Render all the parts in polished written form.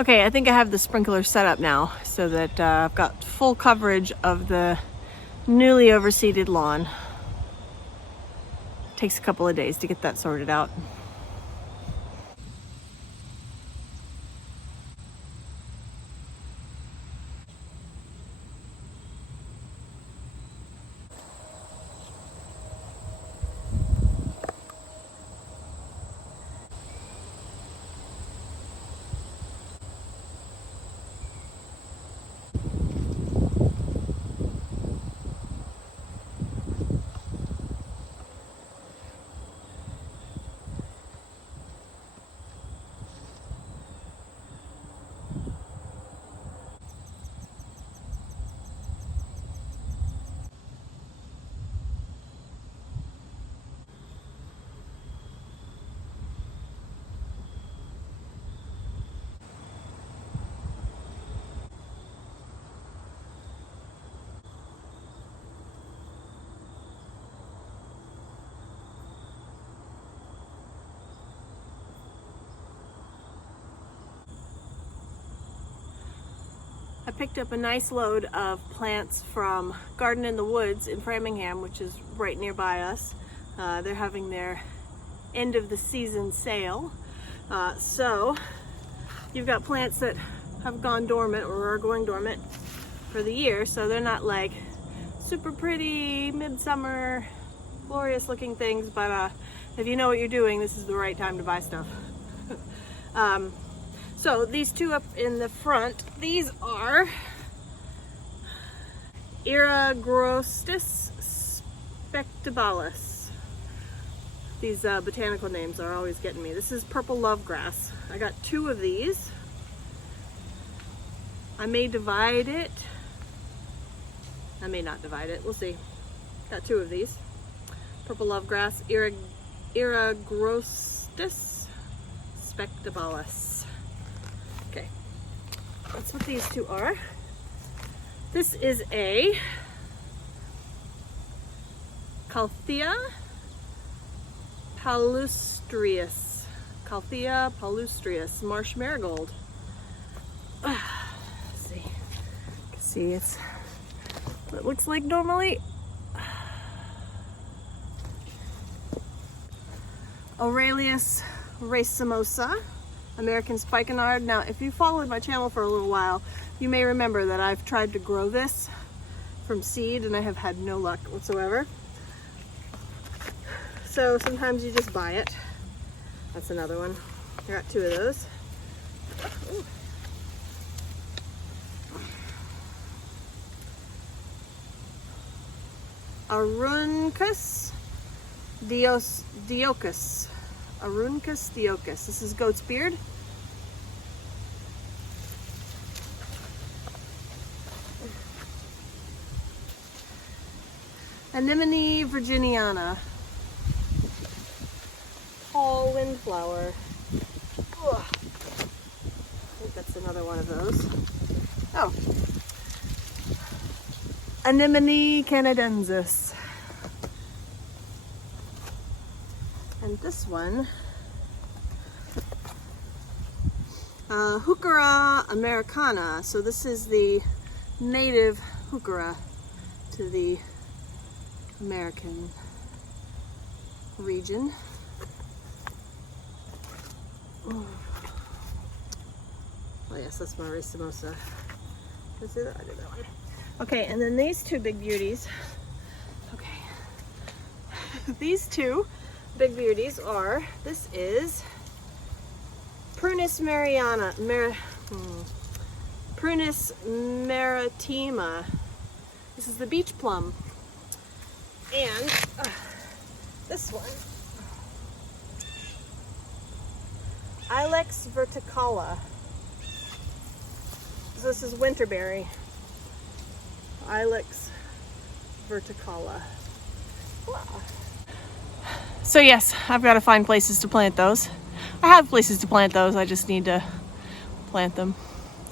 Okay, I think I have the sprinkler set up now so that I've got full coverage of the newly overseeded lawn. Takes a couple of days to get that sorted out. I picked up a nice load of plants from Garden in the Woods in Framingham, which is right nearby us. They're having their end of the season sale. So you've got plants that have gone dormant or are going dormant for the year, so they're not like super pretty, midsummer, glorious looking things, but if you know what you're doing, this is the right time to buy stuff. So these two up in the front, these are Eragrostis spectabalis. These botanical names are always getting me. This is purple lovegrass. I got two of these. I may divide it. I may not divide it. We'll see. Got two of these. Purple lovegrass, Eragrostis spectabalis. Okay, that's what these two are. This is a Calthea palustrius. Calthea palustrius marsh marigold. Let's see. You can see it's what it looks like normally. Aurelius racemosa, American spikenard. Now, if you followed my channel for a little while, you may remember that I've tried to grow this from seed and I have had no luck whatsoever. So sometimes you just buy it. That's another one. I got two of those. Ooh. Aruncus dioicus. Aruncus dioicus. This is goat's beard. Anemone virginiana. Tall windflower. Ugh. I think that's another one of those. Oh. Anemone canadensis. And this one, Heuchera americana. So this is the native heuchera to the American region. Oh yes, that's my racemosa. Did I see that? I did that one. Okay, and then these two big beauties. Okay. These two big beauties are, this is Prunus mariana, Prunus maritima. This is the beach plum. And this one, Ilex verticala. So this is winterberry. Ilex verticala. Wow. So yes, I've got to find places to plant those. I have places to plant those, I just need to plant them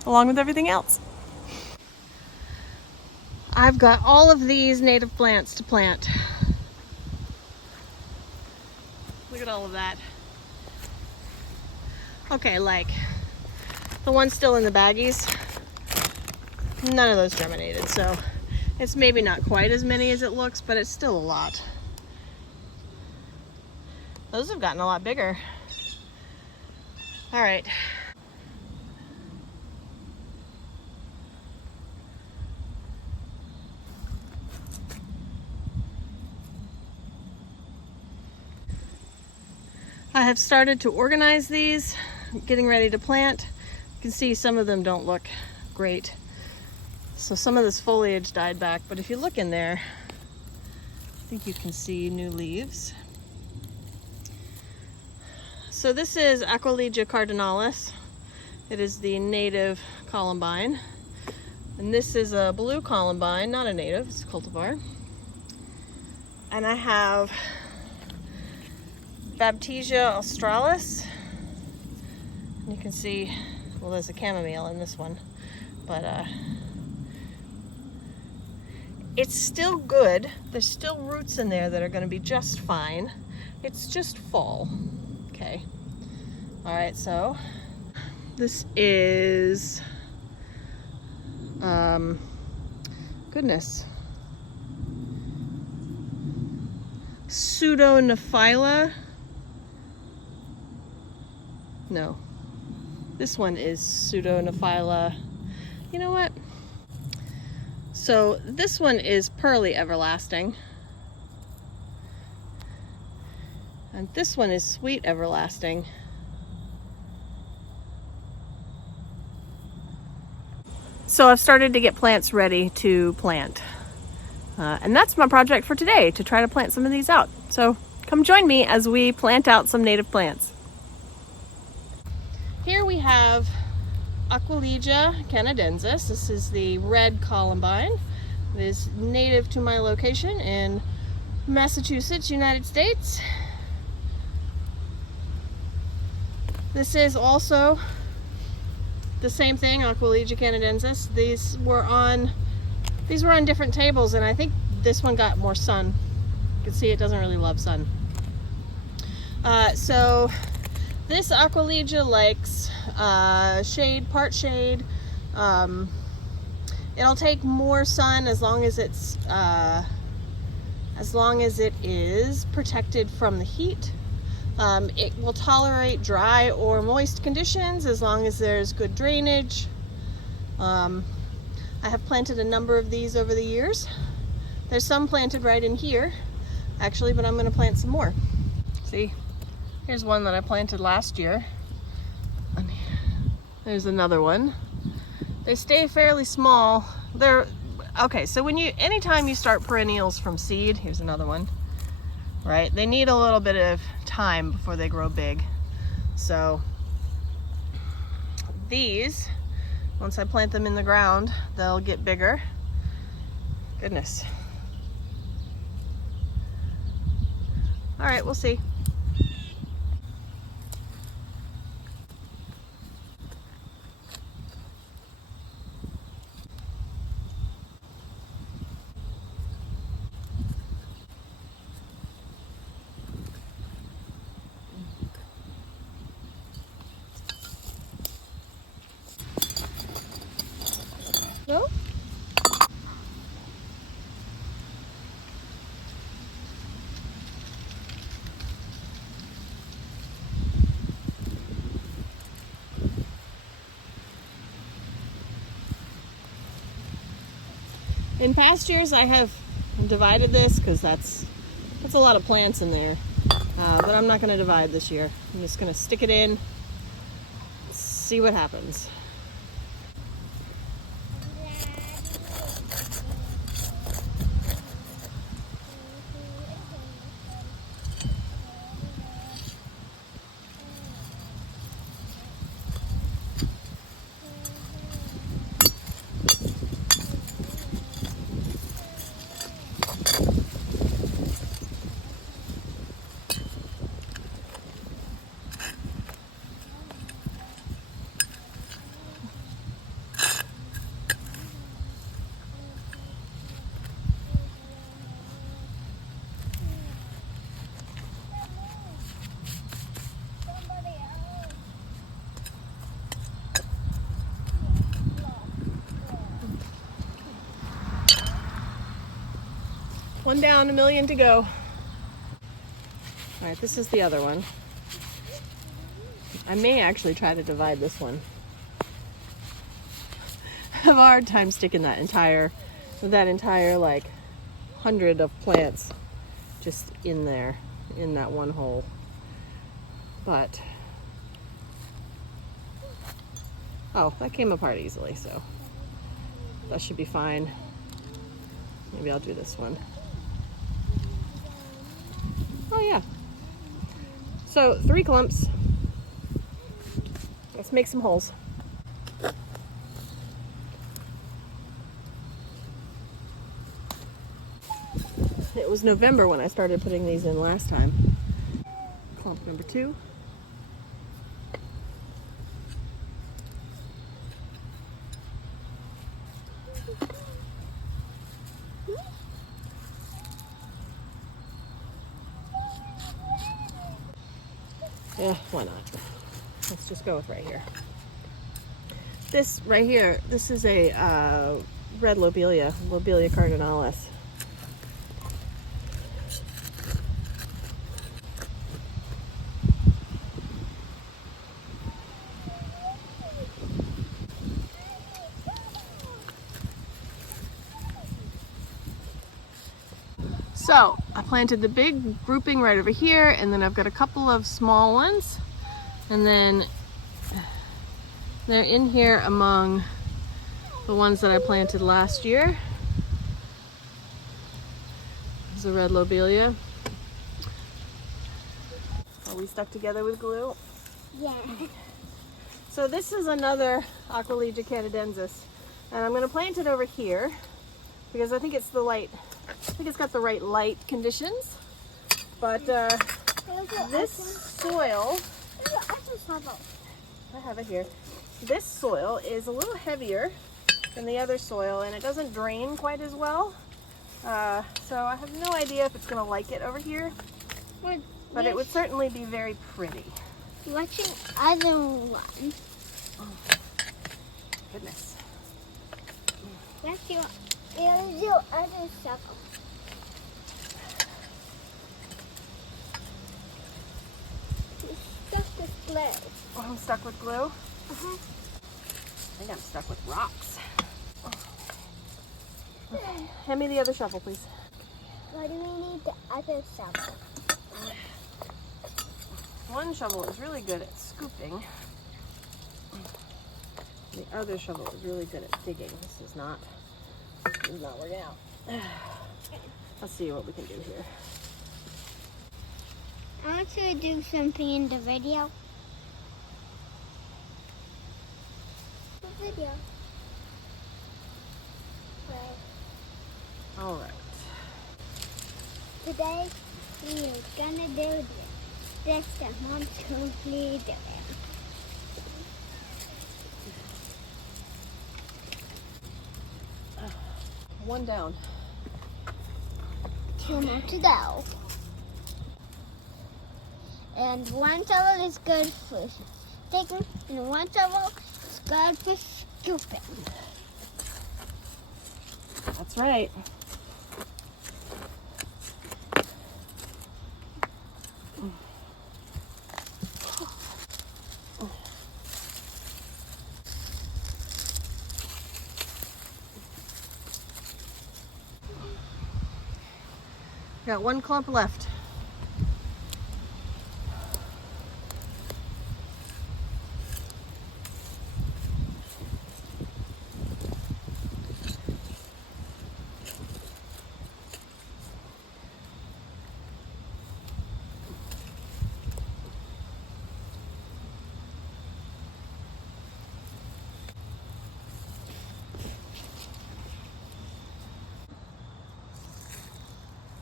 along with everything else. I've got all of these native plants to plant. Look at all of that. Okay, like The ones still in the baggies, none of those germinated, so it's maybe not quite as many as it looks, but it's still a lot. Those have gotten a lot bigger. All right. I have started to organize these, getting ready to plant. You can see some of them don't look great. So some of this foliage died back, but if you look in there, I think you can see new leaves. So this is Aquilegia cardinalis. It is the native columbine. And this is a blue columbine, not a native, it's a cultivar. And I have Baptisia australis. And you can see, well, there's a chamomile in this one, but it's still good. There's still roots in there that are going to be just fine. It's just fall. Okay. All right, so this is, goodness, pseudonephylla. No, this one is pseudonephylla. You know what? So this one is pearly everlasting. And this one is sweet everlasting. So I've started to get plants ready to plant. And that's my project for today, to try to plant some of these out. So come join me as we plant out some native plants. Here we have Aquilegia canadensis. This is the red columbine. It is native to my location in Massachusetts, United States. This is also the same thing, Aquilegia canadensis. These were on different tables, and I think this one got more sun. You can see it doesn't really love sun. So this Aquilegia likes shade, part shade. It'll take more sun as long as it is protected from the heat. It will tolerate dry or moist conditions as long as there's good drainage. I have planted a number of these over the years. There's some planted right in here, actually, but I'm going to plant some more. See, here's one that I planted last year. There's another one. They stay fairly small. They're okay. So anytime you start perennials from seed, here's another one. Right? They need a little bit of time before they grow big. So these, once I plant them in the ground, they'll get bigger. Goodness. All right, we'll see. No? In past years, I have divided this because that's a lot of plants in there, but I'm not going to divide this year. I'm just going to stick it in, see what happens. One down, a million to go. All right, this is the other one. I may actually try to divide this one. I have a hard time sticking that entire like 100 of plants just in there, in that one hole. But, oh, that came apart easily, so that should be fine. Maybe I'll do this one. Oh yeah. So 3 clumps. Let's make some holes. It was November when I started putting these in last time. Clump number 2. Yeah, why not? Let's just go with right here. This right here, this is a red Lobelia, Lobelia cardinalis. So I planted the big grouping right over here, and then I've got a couple of small ones, and then they're in here among the ones that I planted last year. There's a red Lobelia. Are we stuck together with glue? Yeah. So this is another Aquilegia canadensis, and I'm going to plant it over here because I think it's the light. I think it's got the right light conditions, but this soil, I have it here, this soil is a little heavier than the other soil, and it doesn't drain quite as well, so I have no idea if it's going to like it over here, but it would certainly be very pretty. Watching other one. Oh, goodness. Let's do other stuff. You're stuck with glue. Oh, I'm stuck with glue? Uh-huh. I think I'm stuck with rocks. Okay. Hand me the other shovel, please. Why do we need the other shovel? One shovel is really good at scooping. The other shovel is really good at digging. This is not working out. Let's see what we can do here. I want to do something in the video. The video. All right. Today we are gonna do this. That's the mom's complete doing. One down. 2 more to go. And one shovel is good for digging, and one shovel is good for scooping. That's right. Got one clump left.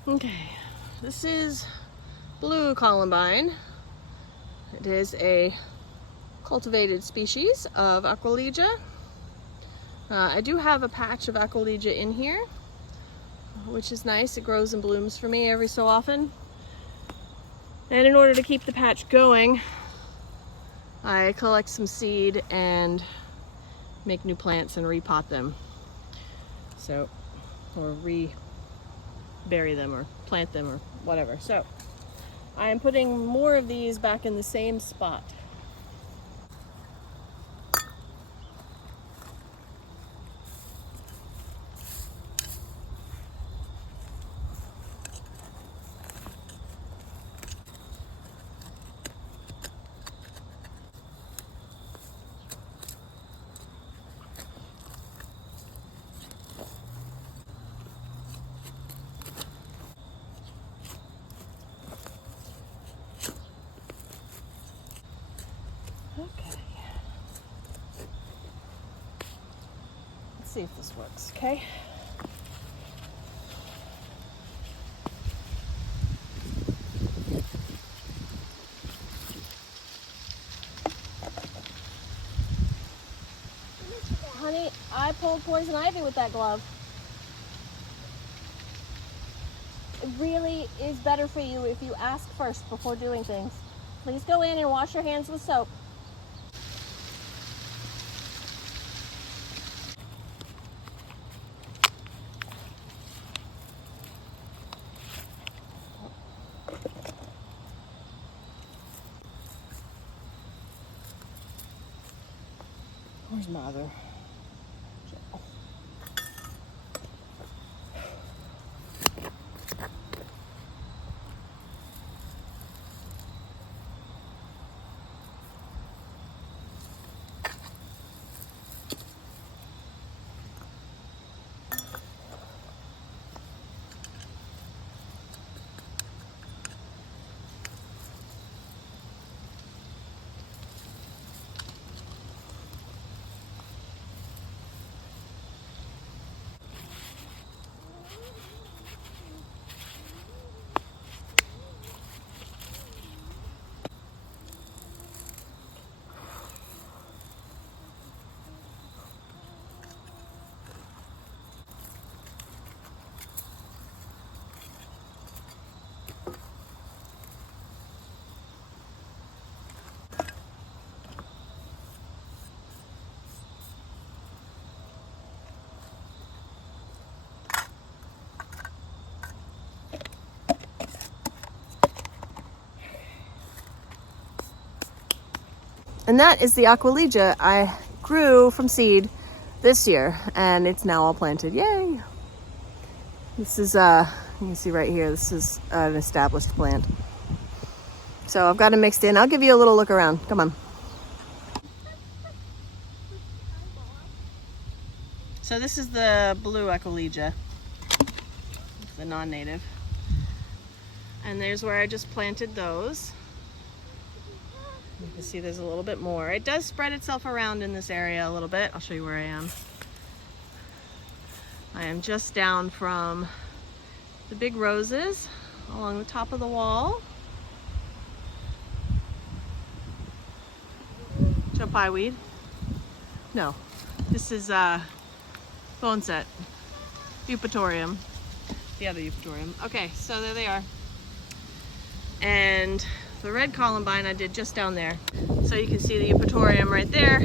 Okay, this is blue columbine. It is a cultivated species of Aquilegia. I do have a patch of Aquilegia in here, which is nice. It grows and blooms for me every so often. And in order to keep the patch going, I collect some seed and make new plants and repot them. So, or bury them or plant them or whatever. So I am putting more of these back in the same spot. Okay. Let's see if this works, okay? Honey, I pulled poison ivy with that glove. It really is better for you if you ask first before doing things. Please go in and wash your hands with soap. Where's Mother? And that is the Aquilegia I grew from seed this year, and it's now all planted. Yay! This is, you can see right here, this is an established plant. So I've got them mixed in. I'll give you a little look around. Come on. So this is the blue Aquilegia, the non-native. And there's where I just planted those. You can see there's a little bit more. It does spread itself around in this area a little bit. I'll show you where I am. I am just down from the big roses along the top of the wall. Joe Pye weed? No, this is boneset, eupatorium, the other eupatorium. Okay, so there they are. And the red columbine I did just down there. So you can see the eupatorium right there.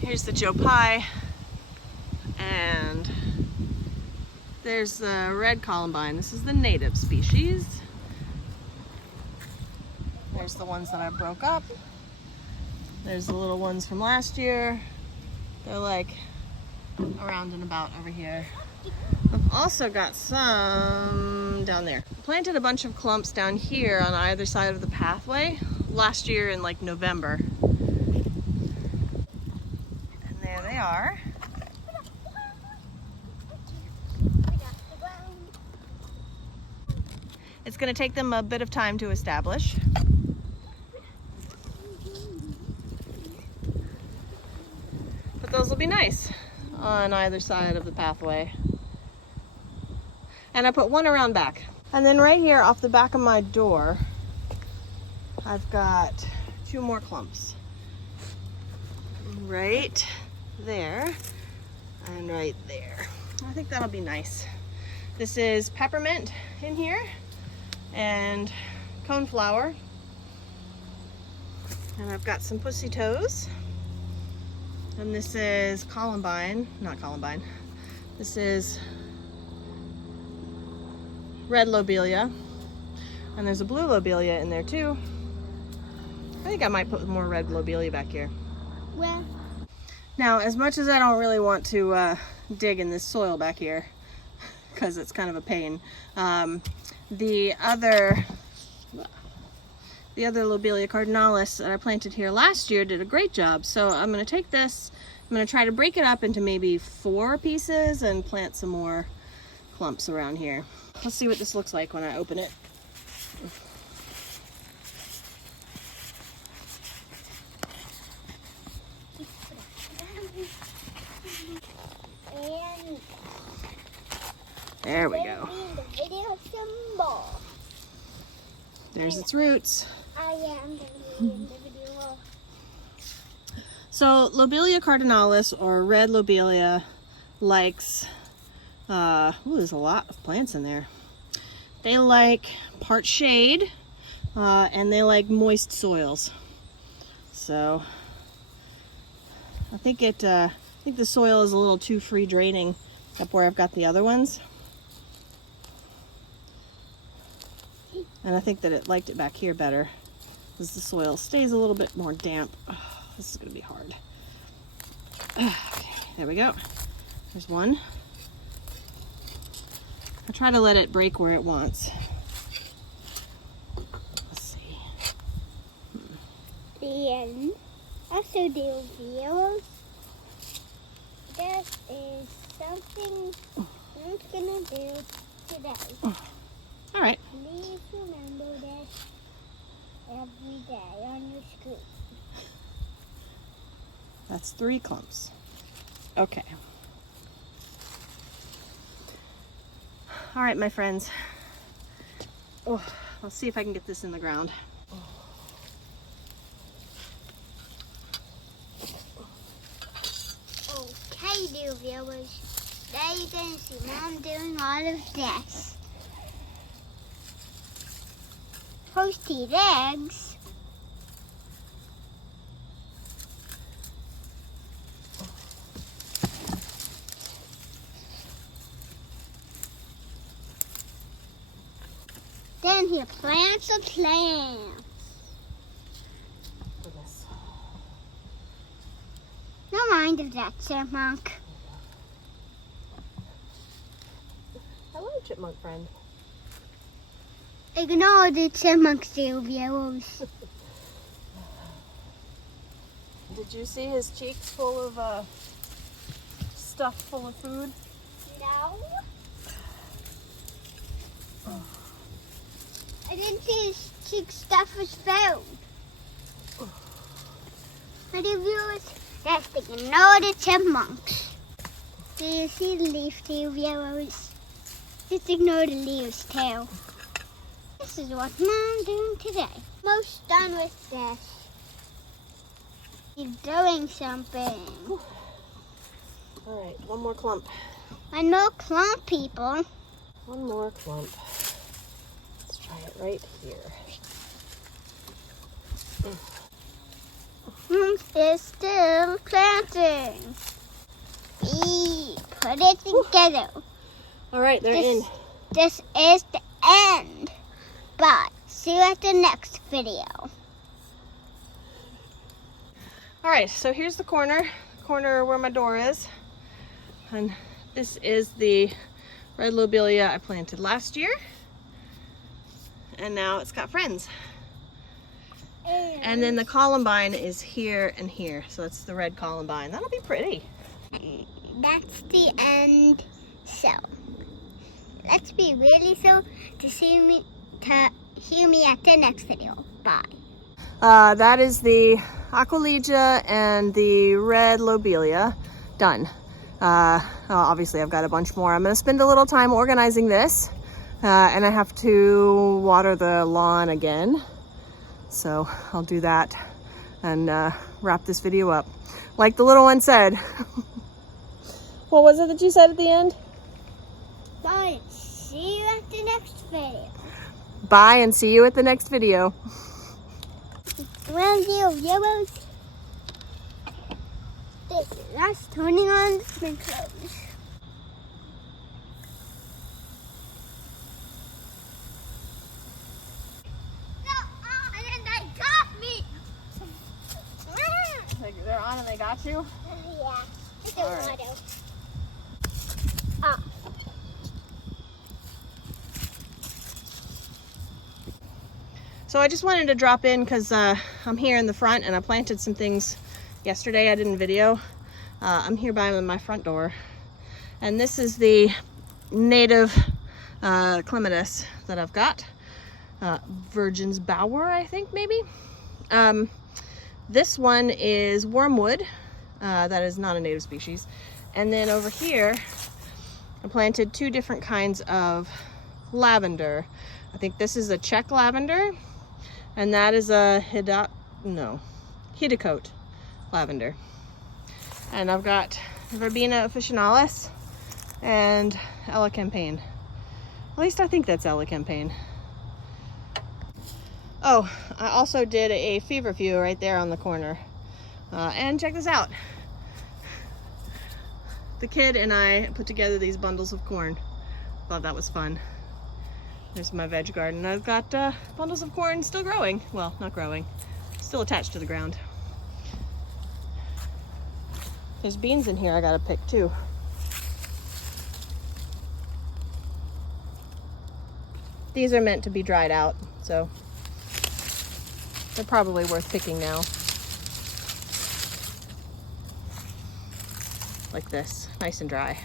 Here's the Joe Pye. And there's the red columbine. This is the native species. There's the ones that I broke up. There's the little ones from last year. They're like around and about over here. I've also got some down there. Planted a bunch of clumps down here on either side of the pathway last year in like November. And there they are. It's going to take them a bit of time to establish. But those will be nice on either side of the pathway. And I put one around back. And then right here off the back of my door, I've got two more clumps. Right there and right there. I think that'll be nice. This is peppermint in here and coneflower. And I've got some pussy toes. And this is columbine, not columbine. This is red lobelia. And there's a blue lobelia in there too. I think I might put more red lobelia back here. Well, now, as much as I don't really want to dig in this soil back here, because it's kind of a pain, the other Lobelia cardinalis that I planted here last year did a great job. So I'm going to take this, I'm going to try to break it up into maybe 4 pieces and plant some more clumps around here. Let's see what this looks like when I open it. and There we go. the video symbol. There's its roots. I am going to be in the video. So Lobelia cardinalis, or red lobelia, likes, there's a lot of plants in there. They like part shade, and they like moist soils. So I think the soil is a little too free draining up where I've got the other ones. And I think that it liked it back here better, because the soil stays a little bit more damp. Oh, this is going to be hard. Okay, there we go. There's one. I try to let it break where it wants. Let's see. And also the videos. That is something I'm going to do today. All right. Please remember this every day on your screen. That's 3 clumps. Okay. All right, my friends. Oh, I'll see if I can get this in the ground. Okay, dear viewers. Today you're going to see Mom doing all of this. Toasted eggs. Then he plants a plant. Goodness. No mind of that, chipmunk. Hello, chipmunk friend. Ignore the chipmunk, dear viewers. Did you see his cheeks full of stuff full of food? No. I didn't see his cheek stuff was food. But the viewers, that's to ignore the chipmunks. Do you see the leaf, dear viewers? Just ignore the leaves too. This is what Mom's doing today. Most done with this. He's doing something. All right, one more clump. One more clump, people. One more clump. Let's try it right here. Mom is still planting. Put it together. All right, they're in. This is the end. But see you at the next video. All right, so here's the corner where my door is. And this is the red lobelia I planted last year. And now it's got friends. And then the columbine is here and here. So that's the red columbine. That'll be pretty. That's the end. So let's be really so to hear me at the next video. Bye. That is the Aquilegia and the red lobelia done. Obviously I've got a bunch more. I'm going to spend a little time organizing this, and I have to water the lawn again. So I'll do that and wrap this video up. Like the little one said. What was it that you said at the end? Bye. See you at the next video. Bye and see you at the next video. Well, dear viewers, this is us turning on the sprinklers. got to? Yeah. I don't All right. want to. Oh. So I just wanted to drop in because I'm here in the front and I planted some things yesterday. I didn't video. I'm here by my front door. And this is the native clematis that I've got. Virgin's Bower, I think maybe. This one is wormwood. That is not a native species. And then over here, I planted two different kinds of lavender. I think this is a Czech lavender, and that is a Hidecote lavender. And I've got Verbena officinalis and Elecampane. At least I think that's Elecampane. Oh, I also did a feverfew right there on the corner. And check this out. The kid and I put together these bundles of corn. Thought that was fun. There's my veg garden. I've got bundles of corn still growing. Well, not growing. Still attached to the ground. There's beans in here I gotta pick too. These are meant to be dried out, so they're probably worth picking now. Like this, nice and dry.